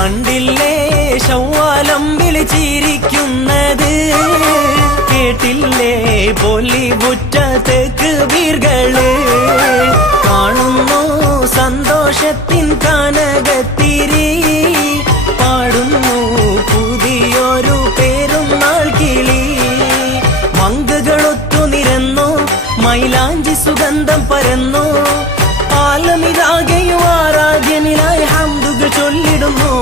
കണ്ടില്ലേ ശവ്വാലം വിളിച്ചിരിക്കുന്നത്, കേട്ടില്ലേ ബോളിവുഡ് തക്ബീറുകള്, കാണുന്നു സന്തോഷത്തിൻ കനകത്തിരി, പാടുന്നു പുതിയൊരു പെരുന്നാൾ കിളി. മങ്കകളൊത്തു നിരന്നു, മൈലാഞ്ചി സുഗന്ധം പരന്നു, ആലമിതാകെയും ആരാധ്യനിലായി ഹംദുകൾ ചൊല്ലിടുന്നു,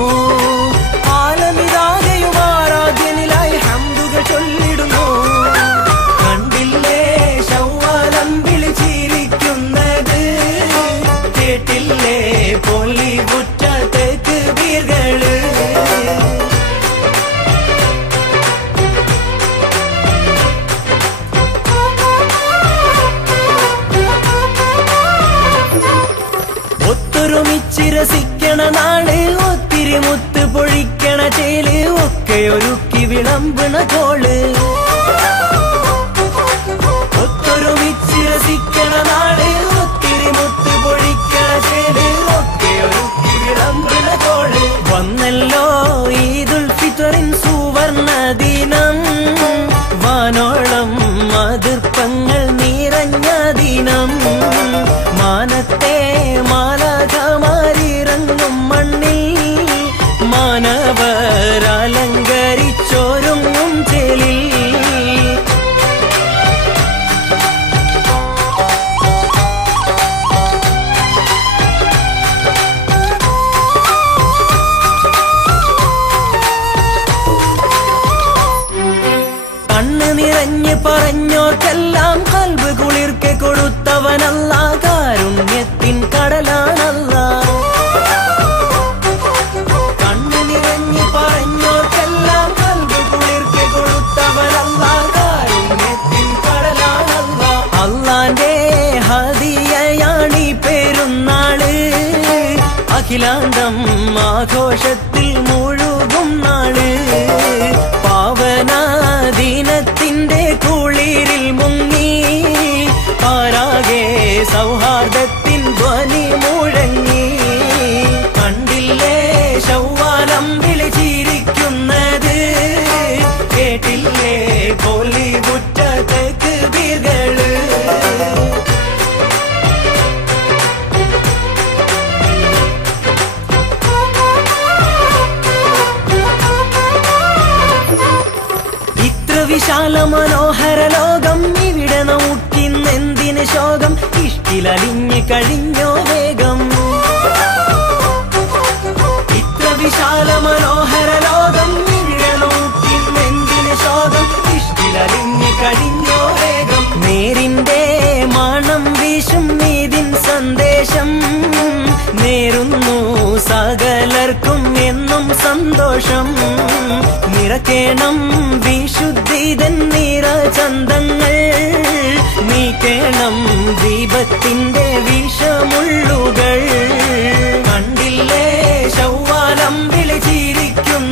ആലമിതാകെയും ആരാധ്യനിലായി ഹംദുകൾ ചൊല്ലിടുന്നു. കണ്ടില്ലേ ശവ്വാലം വിളിച്ചിരിക്കുന്നത്, കേട്ടില്ലേ ബോളിവുഡ് തക്ബീറുകള്. ഒത്തൊരുമിച്ചിരസിക്കണ നാള്, ഒത്തിരി മുത്ത് പൊഴിക്കണ ചേല്, ഒക്കെ ഒരുക്കി വിളമ്പണ കോള്. ഒത്തൊരുമിച്ചിരസിക്കണ നാള്, ഒത്തിരി മുത്ത് പൊഴിക്കണ ചേല്, ഒക്കെ ഒരുക്കി വിളമ്പണ കോള്. വന്നല്ലോ ഈദുൽ ഫിത്റിൻ സുവർണ ദിനം, വാനോളം അതിർപ്പങ്ങൾ നിറഞ്ഞ ദിനം, മാനത്തെ മാലാഖമാരിറങ്ങും മണ്ണിൽ, മാനവരലങ്കരിച്ചൊരുങ്ങും ചേലിൽ. കണ്ണ് നിറഞ്ഞ് പറഞ്ഞോർക്കെല്ലാം കൽബ് കുളിർക്കെ കൊടുത്തവനല്ല, കാരുണ്യത്തിൻ കടലാണല്ല. കണ്ണ് നിറഞ്ഞ് പറഞ്ഞോർക്കെല്ലാം കൽബ് കുളിർക്കെ കൊടുത്തവനല്ല, കാരുണ്യത്തിൻ കടലാണല്ല. അല്ലാന്റെ ഹദിയയാണി പെരുന്നാള്, അഖിലാണ്ടം ആഘോഷത്തിൽ മുഴുകും നാള്. പാവനാദിനത്തിന്റെ കുളിരിൽ മുങ്ങി, പാരാകെ സൗഹാർദ്ദത്തിൻ ധ്വനി മുഴങ്ങി. കണ്ടില്ലേ ശവ്വാലം വിളിച്ചിരിക്കുന്നത്, കേട്ടില്ലേ ബോളിവുഡ് തക്ബീറുകള്. വിശാല മനോഹര ലോകം, ഇവിടെ നമുക്കിന്നെന്തിന് ശോകം, ഇഷ്ടിലലിഞ്ഞ് കഴിഞ്ഞോ വേഗം. ഇത്ര വിശാല മനോഹര ലോകം, ഇവിടെ നമുക്കിന്നെന്തിന് ശോകം, ഇഷ്ടിലലിഞ്ഞ് കഴിഞ്ഞോ വേഗം. നേരിന്റെ മണം വീശും നീതിൻ സന്ദേശം, നേരുന്നു സകലർക്കും എന്നും സന്തോഷം. നിറക്കേണം വിശുദ്ധിതൻ നിറചന്തങ്ങൾ, നീക്കേണം ദീപത്തിന്റെ വിഷമുള്ളുകൾ. കണ്ടില്ലേ ശവ്വാലം വിളിച്ചിരിക്കും